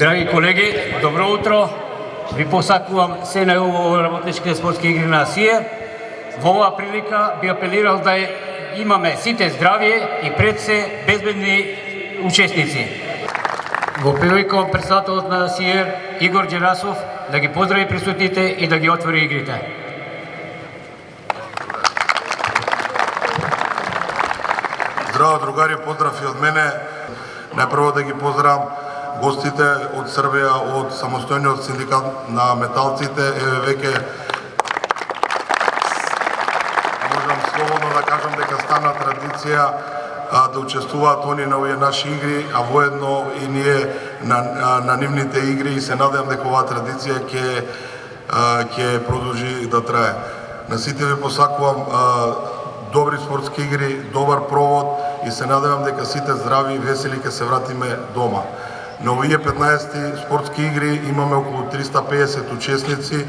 Драги колеги, добро утро! Ви посакувам се најубаво во работничките спортски игри на Асије. Во оваа прилика би апелирал да имаме сите здравје и пред се безбедни учесници. Го привикувам председателот на Асије Игор Џерасов да ги поздрави присутните и да ги отвори игрите. Здраво, другари, поздрав и од мене. Најпрво да ги поздравам гостите од Србија, од самостојниот синдикат на металците. Еве веќе можам слободно да кажам дека стана традиција да учествуваат они на овие наши игри, а воедно и ние на нивните игри, и се надевам дека оваа традиција ќе продолжи да трае. На сите ви посакувам добри спортски игри, добар провод и се надевам дека сите здрави и весели ќе се вратиме дома. На овие 15 спортски игри имаме околу 350 учесници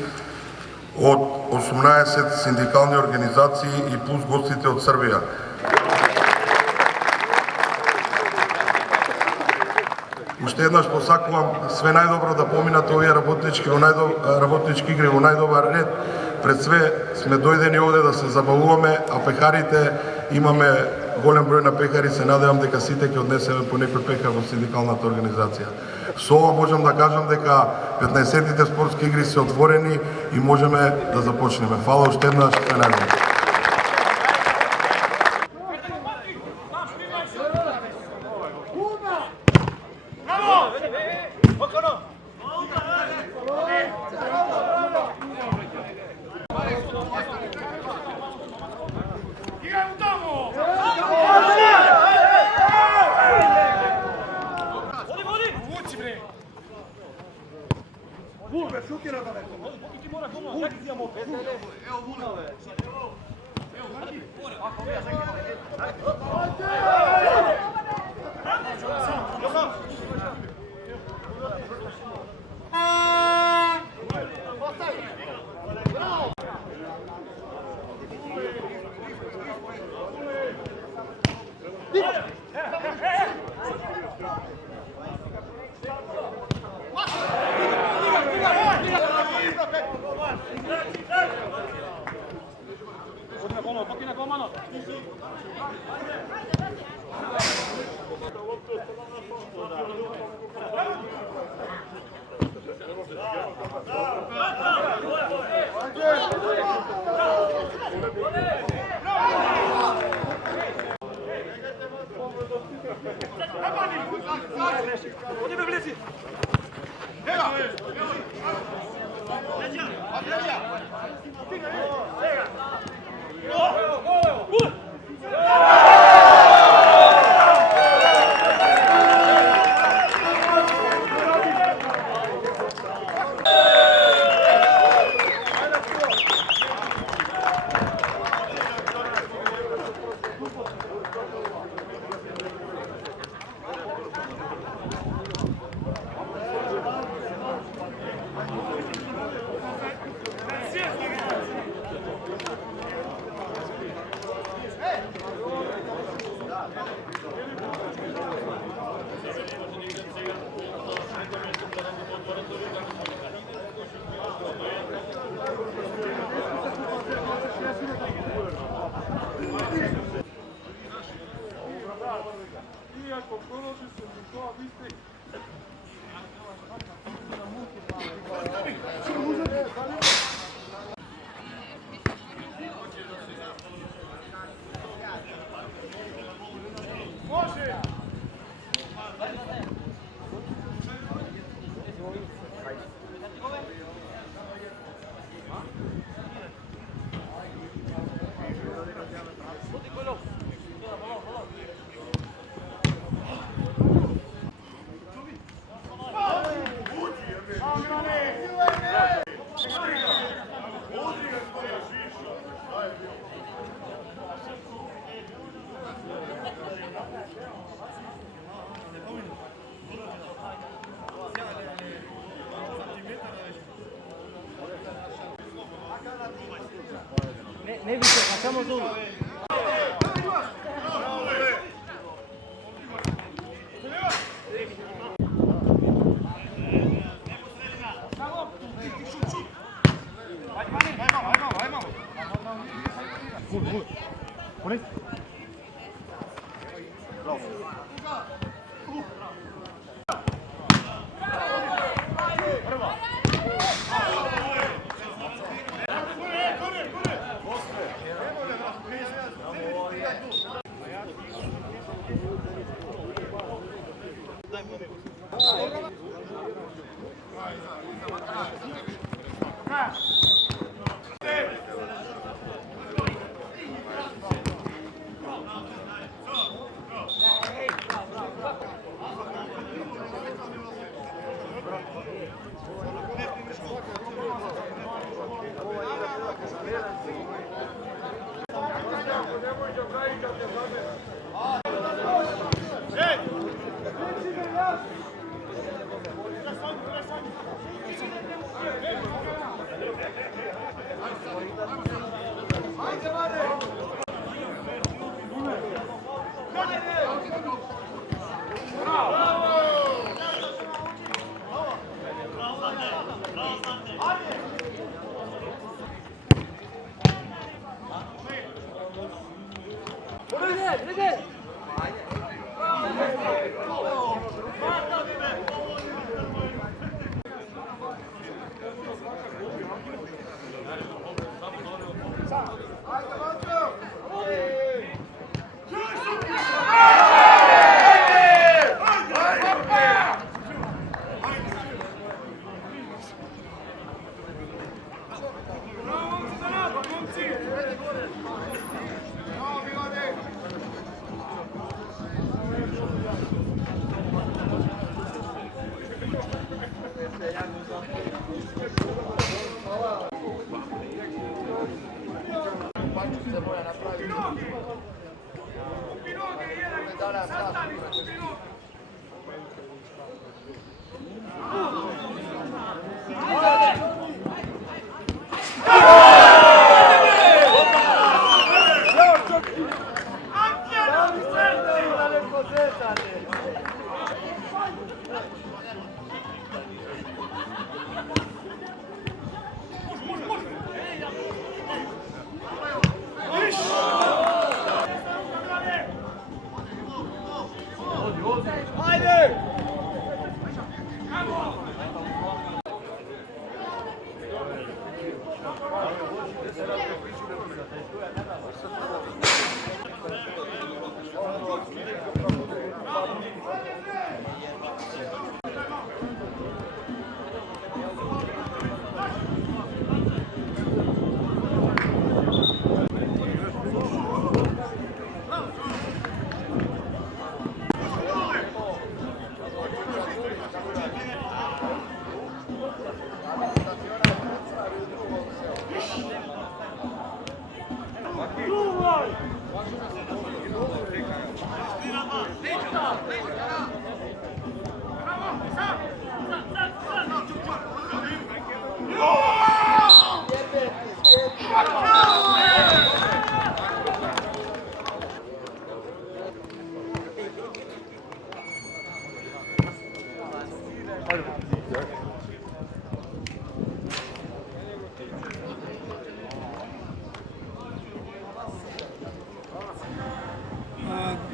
од 18 синдикални организации и плюс гостите од Србија. Уште еднаш посакувам све најдобро да поминат овие работнички игри во најдобар ред. Пред све сме дојдени овде да се забавуваме, а пехарите имаме голем број на пехари, се надевам дека сите ќе однесеме по некој пехар во синдикалната организација. Со ова можам да кажам дека 15-тите спортски игри се отворени и можеме да започнеме. Фала уште еднаш, се најдобро. Ne više, pa samo dolu.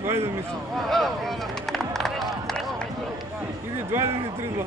Двайде мисля. Или 2 или 3-2.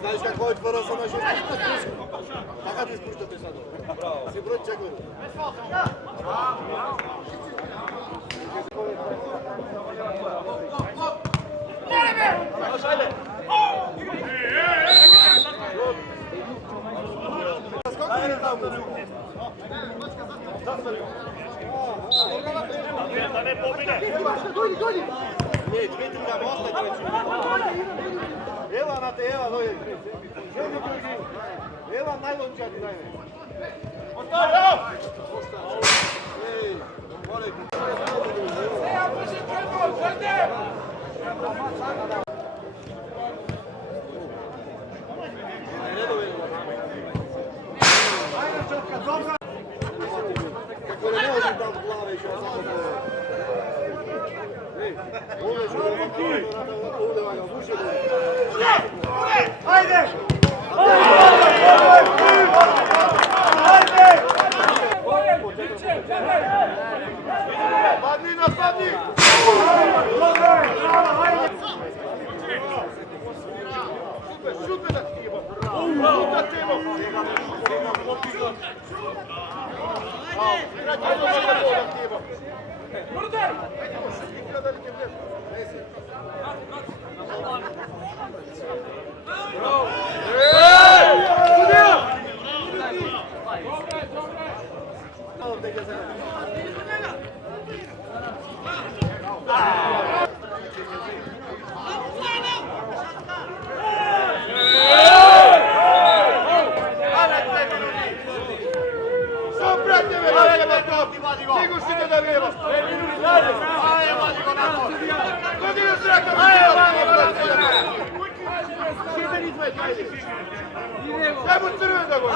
Знаешь, как ходит вороса на шесть? Пока ты спустя ты саду. Си брод чекай. Сколько там? Ne, Dmitrija, ostajte već. Evo na te, evo, dojde. Evo najlončati, dajme. Ostavljamo! Ej, molim. Kako ne može tam glave i što samo Ajde! Padni, napadni! Šupe da Timo! Šuta Timo!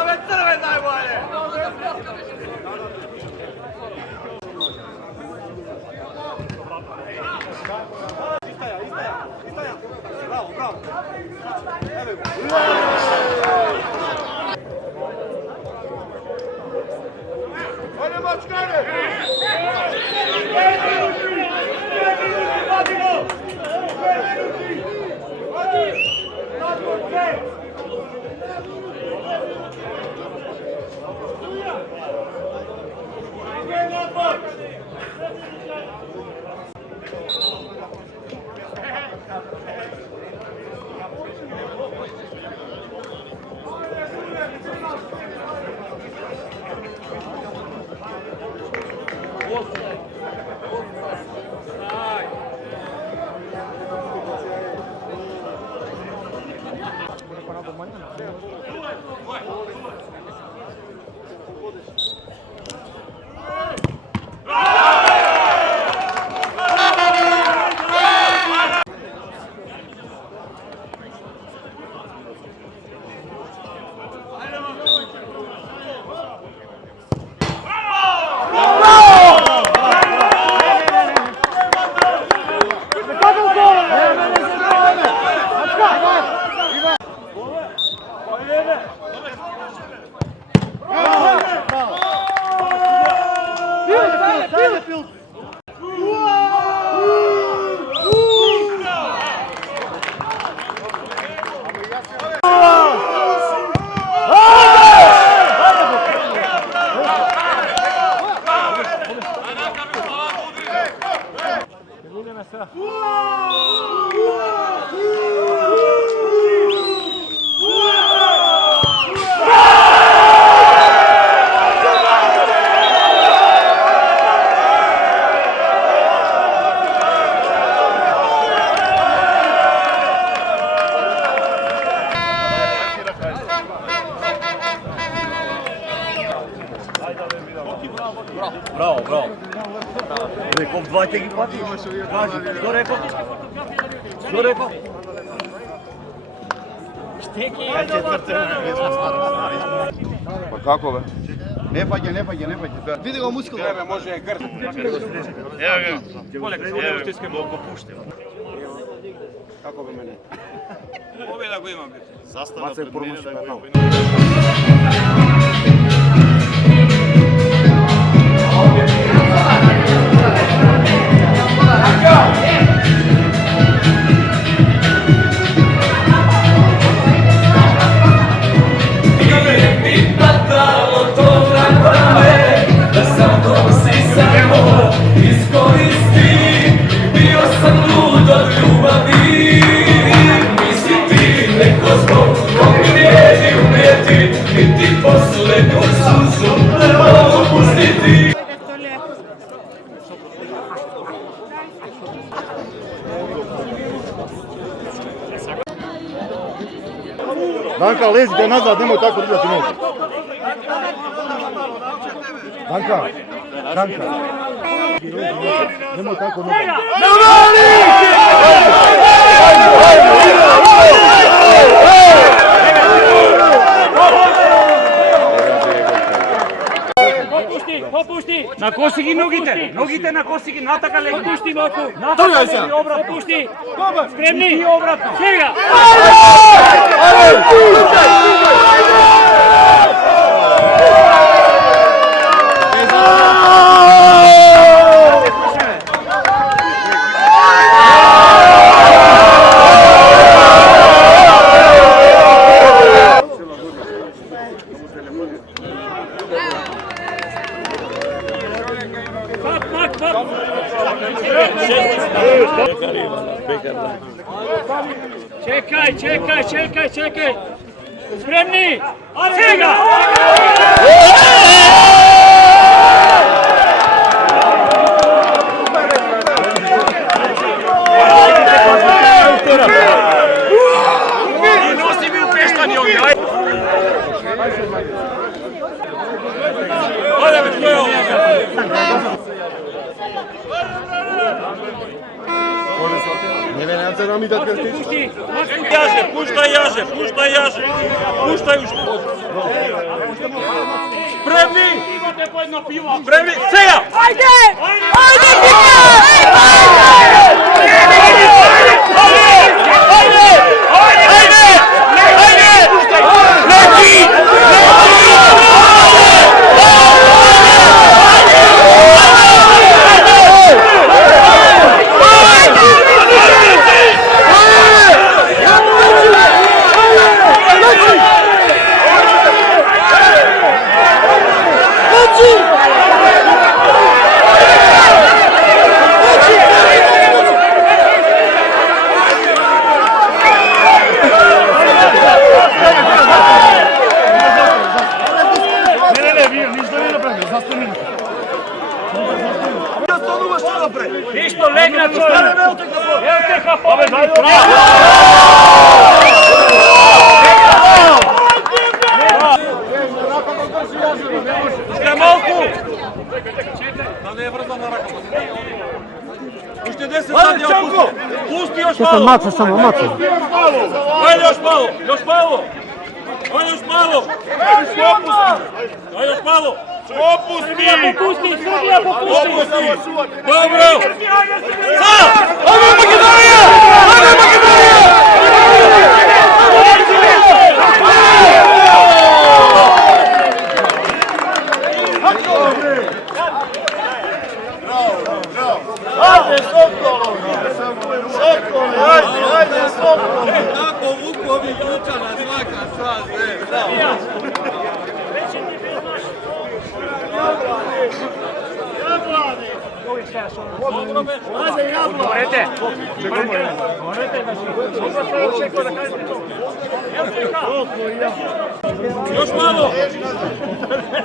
Ave crven najbolje! Istaja! Bravo! Hajde mačkane! Bravo. Rekao, dvajte gi pati. Što rekao? Šteki je četvrte. Pa kako be? Ne pađe. Vidi ga muskul. Može je grd. Evo ga, stiskamo oko pušte. Kako be mene? Ove da go imam. Sastavno pred mene da go imam. Ti posle ko suzu, ne mogu pustiti. Danka, lezite nazad, nemoj tako držati nogu. Danka. Nemoj tako nogu. Popusti! Na kosigi nogite na kosigi, nataka legi. Popusti noku. Nataka legi obratno. Popusti. Spremni. I obratno. Сега. Čekaj. Spremni. Сега. Nosi mi u peštani ovdje. Ode već, ko je ovo? Puštaj jaže. Puštaj u što. Spremni. Imate po jedno pivo. Spremni. Сега. Ajde! Ništo, leg na čovjek! Evo teka pobednik! Škremolku! Da je brzo na raku. Pušti 10 sad, ja pusti! Pusti još malo! Maca samo, maca! Ajde još malo! Ajde još malo! Popusti! Srbija popusti! Dobro! Sad! Ajde Makedonija! Ajde, Sokol! Tako Vukovi Jučana svaka čast, bravo!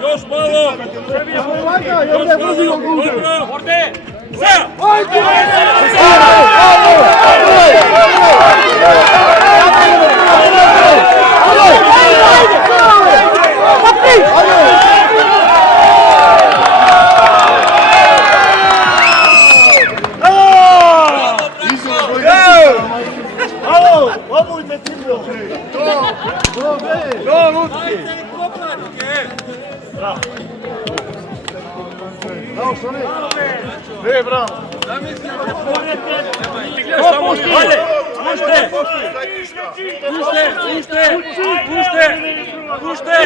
Još malo! Dobro! Horde! Сега! Pušte!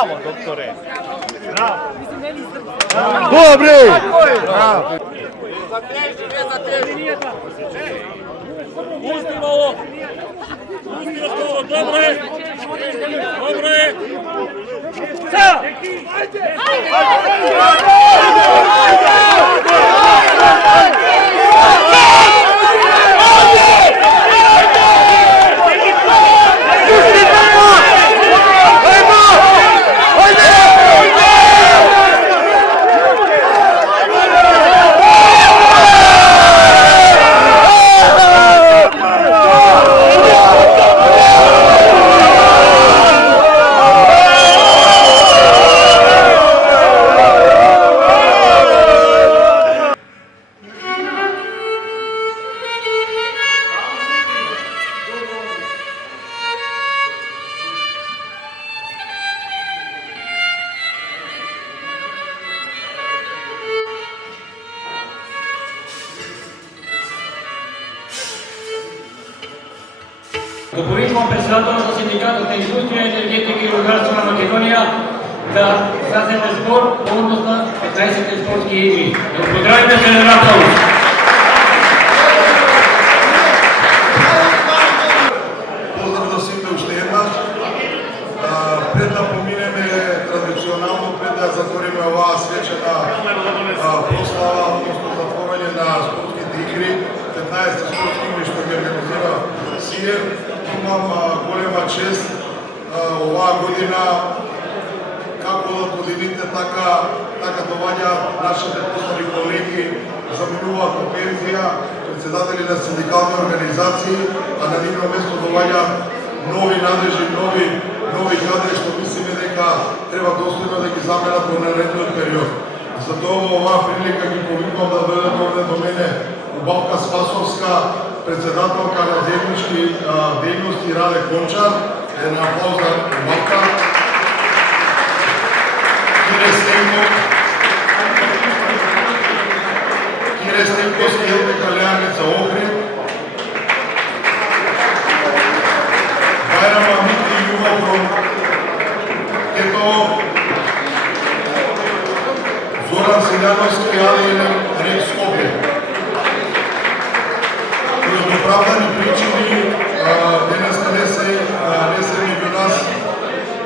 Браво, докторе! Браво! Добре! Устило! Устило, добре! Добре! Са! Доповідувам председателя синдиката на индустрия, енергетика и рударство на Македония да съземе збор поводност на 15-те спортски игри. Да поздравим се на аплауз. Поздрав за сите уште еднаш. Пред да поминеме традиционално, пред да затвориме оваа свечена прослава, односно затворање на спортските игри, 15 спортски игри што ги организира СИЕР, имам голема чест оваа година како од годините така доваѓа нашите постари колеги, заминуваат во пензија, председатели на синдикални организации, а на нивно место доваѓа нови надежи, нови кадри што мислиме дека треба достојно да ги заменат во наредниот период. Затоа во оваа прилика ги повикувам да дојдат овде до мене Убавка Спасовска, председателка на заеднички дејности Раде Кончар, една аплауз за Убавка. Кире Стенковски, Елбека Леарница Охрид, Байрама Мити Јувавром, ето Зоран Сиљановски, АДН Рек Скопје. Од оправдани причини денеска не се меѓу нас,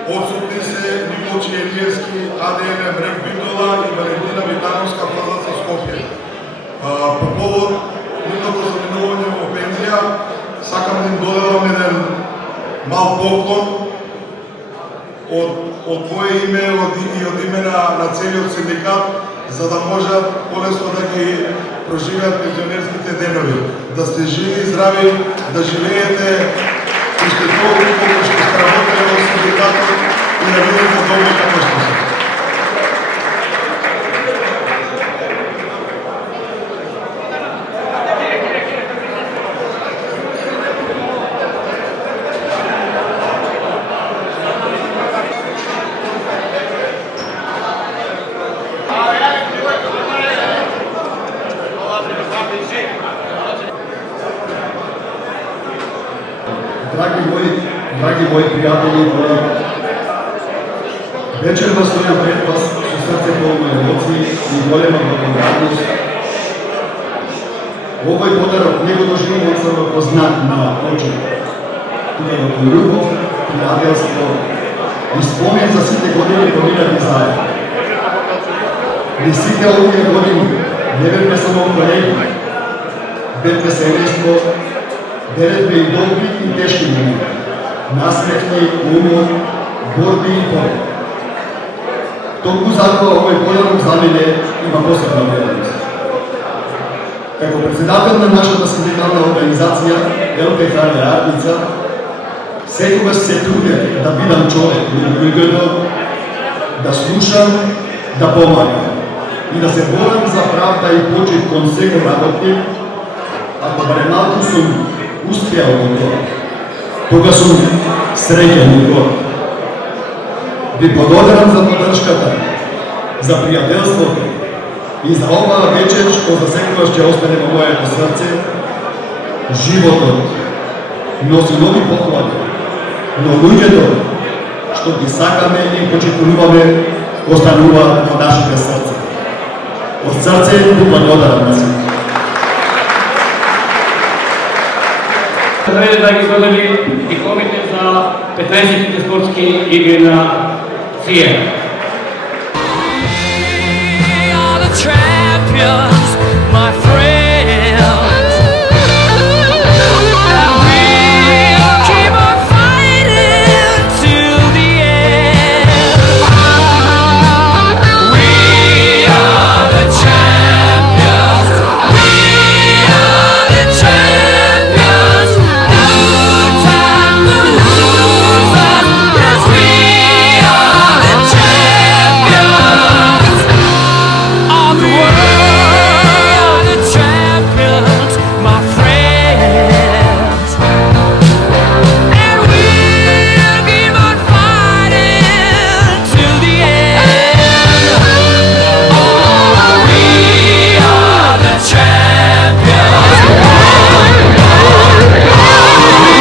отсутни се Николчи Елиевски, АДН Рек Битола и Валентина Витановска, ФЗЦ Скопје. По повод нивното заминување во пензија, сакам да им доделам еден мал поклон од моje име и од име на целиот синдикат, за да можат полесно да ги проживеат пензионерските денови. Да сте живи и здрави, да живеете уште толку колку што сте работеле во синдикатот и да видите добри како што се. Драги мои пријатели, вечерва стојам пред вас со срце полно емоции и голема благодарност. Овој подарок не го доживувам само како знак на почит, тука во љубов, пријателство и спомен за сите години поминати заедно. И сите овие години не бевме само колеги, бевме семејство, беревме и добри и тешки моменти. Насмехни, умор, борби и побед. Толку затоа овој подарок за мене има посебна вредност. Како председател на нашата синдикална организација ЛПХ Леарница, секогаш се трудев да бидам човек луѓето, да слушам, да помагам и да се борам за правда и почит кон секој работник, ако барем малку сум успеал во тоа. Тога сум среќен и горд. Ви благодарам за поддршката, за пријателството и за оваа вечер што за секогаш ќе остане во моето срце. Животот носи нови похвали, но луѓето што ги сакаме и почитуваме, остануваат во нашите срца. Од срце ви благодарам на сите. Трябва да ги додели дипломите за 15-те спортски игри на СИЕ. Champions, my friends, and we'll keep on fighting till the end. We are the champions. We are the champions. No time to lose us, 'cause we are the champions of the world. The champions, my friends, and we'll keep on fighting till the end. Oh, we are the champions.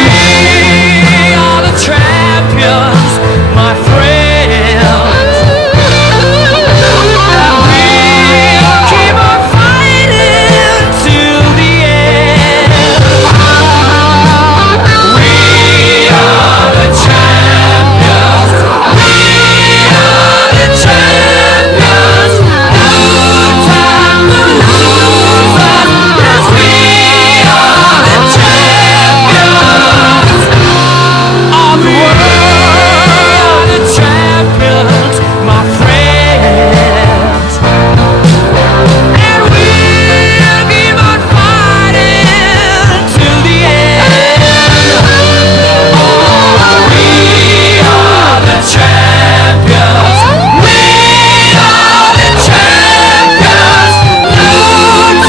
We are the champions, my friends, and we'll keep on fighting till the end. We are the champions. We are the champions. No time to lose us, 'cause we are the champions of the world. The champions, my friends, and we'll keep on fighting till the end. Oh, we are the champions. We are the champions. No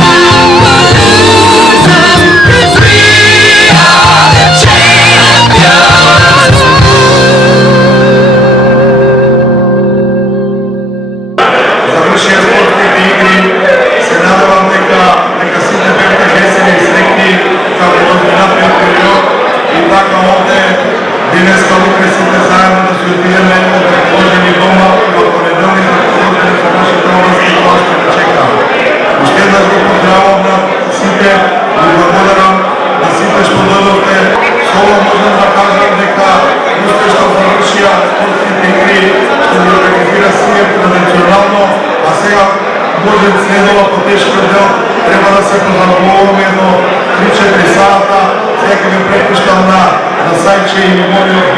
time to lose us, 'cause we are the champions. Завршија спортските игри, се надевам дека сите бевте весели и среќни како во изминатиот период и така овде денеска утре сите заедно да се отидеме одложени дома и во понеделник да продолжиме со нашите образки која што не чека. Уште еднаш го поздравувам на сите, ви благодарам на сите што дојдовте. Со ова можам да кажам дека успешно завршија спортските игри што ги организира СИЕ традиционално, а сега може следува потешкиот дел, треба да се позабавуваме едно 3-4 сата, сега ќе ви препуштам на сајче и мојот